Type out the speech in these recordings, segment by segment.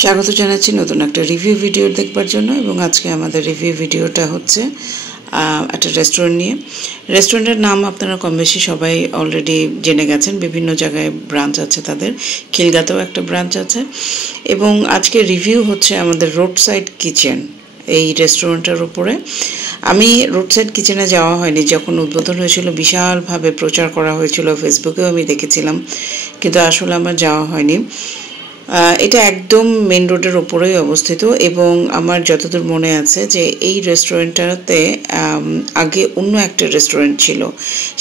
স্বাগত জানাচ্ছি নতুন একটা রিভিউ ভিডিও দেখবার জন্য। এবং আজকে আমাদের রিভিউ ভিডিওটা হচ্ছে একটা রেস্টুরেন্ট নিয়ে। রেস্টুরেন্টের নাম আপনারা কম বেশি সবাই অলরেডি জেনে গেছেন, বিভিন্ন জায়গায় ব্রাঞ্চ আছে তাদের, খিলগাতেও একটা ব্রাঞ্চ আছে। এবং আজকে রিভিউ হচ্ছে আমাদের রোড সাইড কিচেন এই রেস্টুরেন্টের উপরে। আমি রোড সাইড কিচেনে যাওয়া হয়নি, যখন উদ্বোধন হয়েছিল বিশালভাবে প্রচার করা হয়েছিল, ফেসবুকেও আমি দেখেছিলাম, কিন্তু আসলে আমার যাওয়া হয়নি। এটা একদম মেন রোডের ওপরেই অবস্থিত। এবং আমার যতদূর মনে আছে যে এই রেস্টুরেন্টটাতে আগে অন্য একটা রেস্টুরেন্ট ছিল,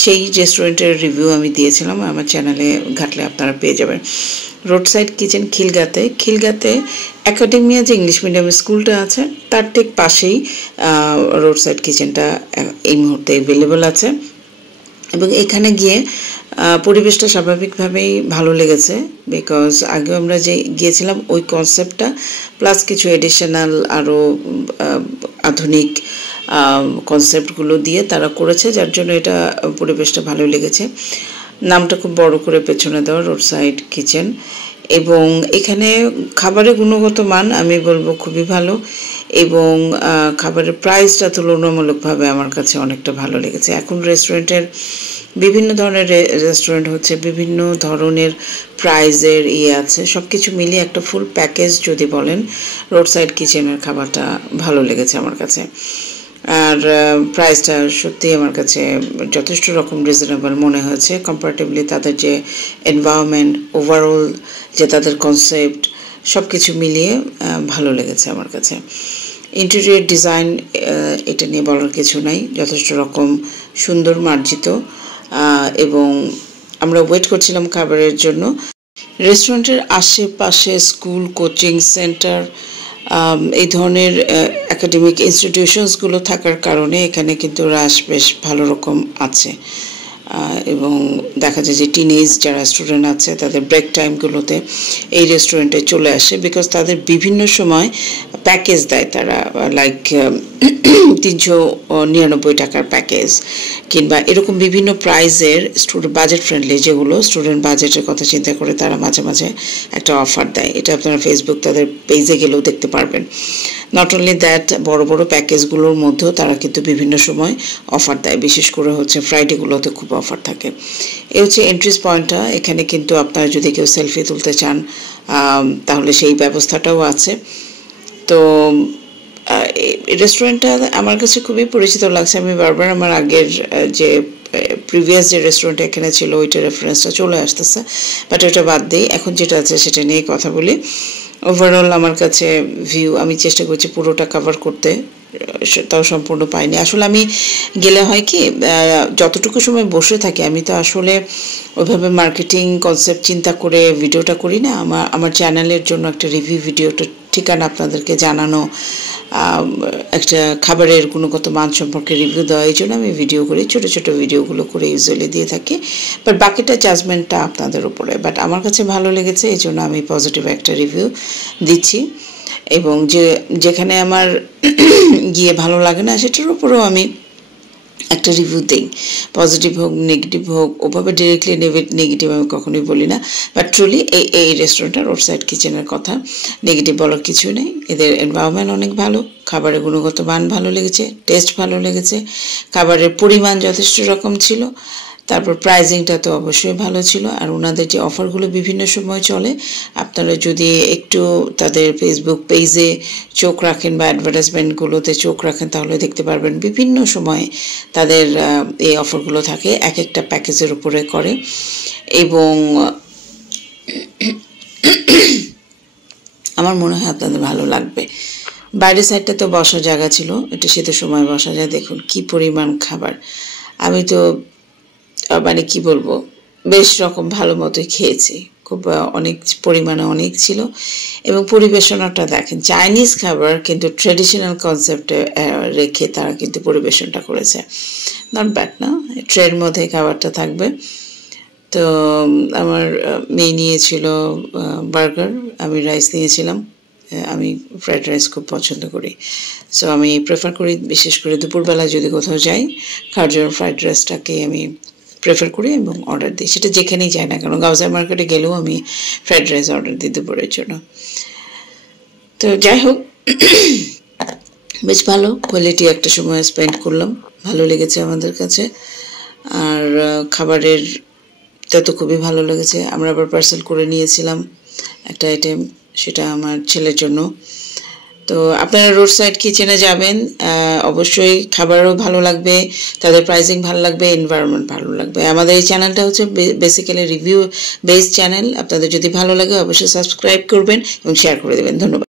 সেই রেস্টুরেন্টের রিভিউ আমি দিয়েছিলাম, আমার চ্যানেলে ঘাটলে আপনারা পেয়ে যাবেন। রোড সাইড কিচেন খিলগাতে একাডেমিয়া যে ইংলিশ মিডিয়াম স্কুলটা আছে তার ঠিক পাশেই রোড সাইড কিচেনটা এই মুহূর্তে অ্যাভেলেবল আছে। এবং এখানে গিয়ে পরিবেশটা স্বাভাবিকভাবেই ভালো লেগেছে, বিকজ আগে আমরা যে গিয়েছিলাম ওই কনসেপ্টটা প্লাস কিছু এডিশনাল আরও আধুনিক কনসেপ্টগুলো দিয়ে তারা করেছে, যার জন্য এটা পরিবেশটা ভালো লেগেছে। নামটা খুব বড় করে পেছনে দেওয়া রোড সাইড কিচেন। এবং এখানে খাবারের গুণগত মান আমি বলবো খুবই ভালো, এবং খাবারের প্রাইসটা তুলনামূলকভাবে আমার কাছে অনেকটা ভালো লেগেছে। এখন রেস্টুরেন্টের বিভিন্ন ধরনের রেস্টুরেন্ট হচ্ছে, বিভিন্ন ধরনের প্রাইজের আছে, সব কিছু মিলিয়ে একটা ফুল প্যাকেজ যদি বলেন, রোড সাইড কিচেনের খাবারটা ভালো লেগেছে আমার কাছে। আর প্রাইসটা সত্যি আমার কাছে যথেষ্ট রকম রিজনেবল মনে হয়েছে কম্পারেটিভলি তাদের যে এনভায়রনমেন্ট, ওভারঅল যে তাদের কনসেপ্ট, সব কিছু মিলিয়ে ভালো লেগেছে আমার কাছে। ইন্টেরিয়র ডিজাইন এটা নিয়ে বলার কিছু নাই, যথেষ্ট রকম সুন্দর মার্জিত। এবং আমরা ওয়েট করছিলাম খাবারের জন্য। রেস্টুরেন্টের আশেপাশে স্কুল, কোচিং সেন্টার, এই ধরনের একাডেমিক ইনস্টিটিউশনসগুলো থাকার কারণে এখানে কিন্তু রাশ বেশ ভালো রকম আছে। এবং দেখা যায় যে টিনেজ যারা স্টুডেন্ট আছে তাদের ব্রেক টাইমগুলোতে এই রেস্টুরেন্টে চলে আসে, বিকজ তাদের বিভিন্ন সময় প্যাকেজ দেয় তারা, লাইক 399 টাকার প্যাকেজ কিংবা এরকম বিভিন্ন প্রাইজের বাজেট ফ্রেন্ডলি, যেগুলো স্টুডেন্ট বাজেটের কথা চিন্তা করে তারা মাঝে মাঝে একটা অফার দেয়। এটা আপনারা ফেসবুক তাদের পেজে গেলেও দেখতে পারবেন। নট অনলি দ্যাট, বড় বড় প্যাকেজগুলোর মধ্যেও তারা কিন্তু বিভিন্ন সময় অফার দেয়, বিশেষ করে হচ্ছে ফ্রাইডেগুলোতে খুব অফার থাকে। এ হচ্ছে এন্ট্রিস পয়েন্টটা। এখানে কিন্তু আপনারা যদি কেউ সেলফি তুলতে চান তাহলে সেই ব্যবস্থাটাও আছে। তো রেস্টুরেন্টটা আমার কাছে খুবই পরিচিত লাগছে। আমি বারবার আমার আগের যে প্রিভিয়াস যে রেস্টুরেন্ট এখানে ছিল ওইটার রেফারেন্সটা চলে আসতেছে, বাট ওইটা বাদ দিই, এখন যেটা আছে সেটা নিয়ে কথা বলি। ওভারঅল আমার কাছে ভিউ, আমি চেষ্টা করছি পুরোটা কভার করতে, তাও সম্পূর্ণ পাইনি। আসলে আমি গেলে হয় কি, যতটুকু সময় বসে থাকি আমি তো আসলে ওইভাবে মার্কেটিং কনসেপ্ট চিন্তা করে ভিডিওটা করি না। আমার চ্যানেলের জন্য একটা রিভিউ ভিডিওটা ঠিকানা আপনাদেরকে জানানো, একটা খাবারের গুণগত মান সম্পর্কে রিভিউ দেওয়া, এই জন্য আমি ভিডিও করি, ছোটো ছোটো ভিডিওগুলো করে ইউজুয়ালি দিয়ে থাকি। বাট বাকিটা জাজমেন্টটা আপনাদের উপরে। বাট আমার কাছে ভালো লেগেছে, এই জন্য আমি পজিটিভ একটা রিভিউ দিচ্ছি। এবং যেখানে আমার গিয়ে ভালো লাগে না সেটার উপরেও আমি একটা রিভিউ দিই, পজিটিভ হোক নেগেটিভ হোক, ওভাবে ডিরেক্টলি নেগেটিভ আমি কখনোই বলি না। বাট ট্রুলি এই রেস্টুরেন্টটা রোড সাইড কিচেনের কথা নেগেটিভ বলার কিছু নেই। এদের এনভায়রনমেন্ট অনেক ভালো, খাবারের গুণগত মান ভালো লেগেছে, টেস্ট ভালো লেগেছে, খাবারের পরিমাণ যথেষ্ট রকম ছিল, তারপর প্রাইজিংটা তো অবশ্যই ভালো ছিল। আর ওনাদের যে অফারগুলো বিভিন্ন সময় চলে, আপনারা যদি একটু তাদের ফেসবুক পেজে চোখ রাখেন বা অ্যাডভার্টাইজমেন্টগুলোতে চোখ রাখেন তাহলে দেখতে পারবেন বিভিন্ন সময় তাদের এই অফারগুলো থাকে, এক একটা প্যাকেজের উপরে করে। এবং আমার মনে হয় আপনাদের ভালো লাগবে। বাইরের সাইডটা তো বসার জায়গা ছিল, এটা শীতের সময় বসা যায়। দেখুন কি পরিমাণ খাবার, আমি তো মানে কি বলবো, বেশ রকম ভালো মতোই খেয়েছি, খুব অনেক পরিমাণে অনেক ছিল। এবং পরিবেশনাটা দেখেন, চাইনিজ খাবার কিন্তু ট্রেডিশনাল কনসেপ্টে রেখে তারা কিন্তু পরিবেশনটা করেছে, নট ব্যাড না। ট্রের মধ্যে খাবারটা থাকবে। তো আমার মেয়ে নিয়েছিল বার্গার, আমি রাইস নিয়েছিলাম। আমি ফ্রাইড রাইস খুব পছন্দ করি, সো আমি প্রেফার করি, বিশেষ করে দুপুরবেলা যদি কোথাও যাই খাওয়ার জন্য ফ্রাইড রাইসটাকে আমি প্রেফার করি এবং অর্ডার দিই, সেটা যেখানেই যাই না কেন। গাউজার মার্কেটে গেলেও আমি ফ্রাইড রাইস অর্ডার দিই দুপুরের জন্য। তো যাই হোক, বেশ ভালো কোয়ালিটি একটা সময় স্পেন্ড করলাম, ভালো লেগেছে আমাদের কাছে। আর খাবারের তো খুবই ভালো লেগেছে। আমরা আবার পার্সেল করে নিয়েছিলাম একটা আইটেম, সেটা আমার ছেলের জন্য। তো আপনারা রোড সাইড কিচেনে যাবেন, অবশ্যই খাবারও ভালো লাগবে, তাদের প্রাইসিং ভালো লাগবে, এনভায়রনমেন্ট ভালো লাগবে। আমাদের এই চ্যানেলটা হচ্ছে বেসিক্যালি রিভিউ বেসড চ্যানেল। আপনাদের যদি ভালো লাগে অবশ্যই সাবস্ক্রাইব করবেন এবং শেয়ার করে দেবেন। ধন্যবাদ।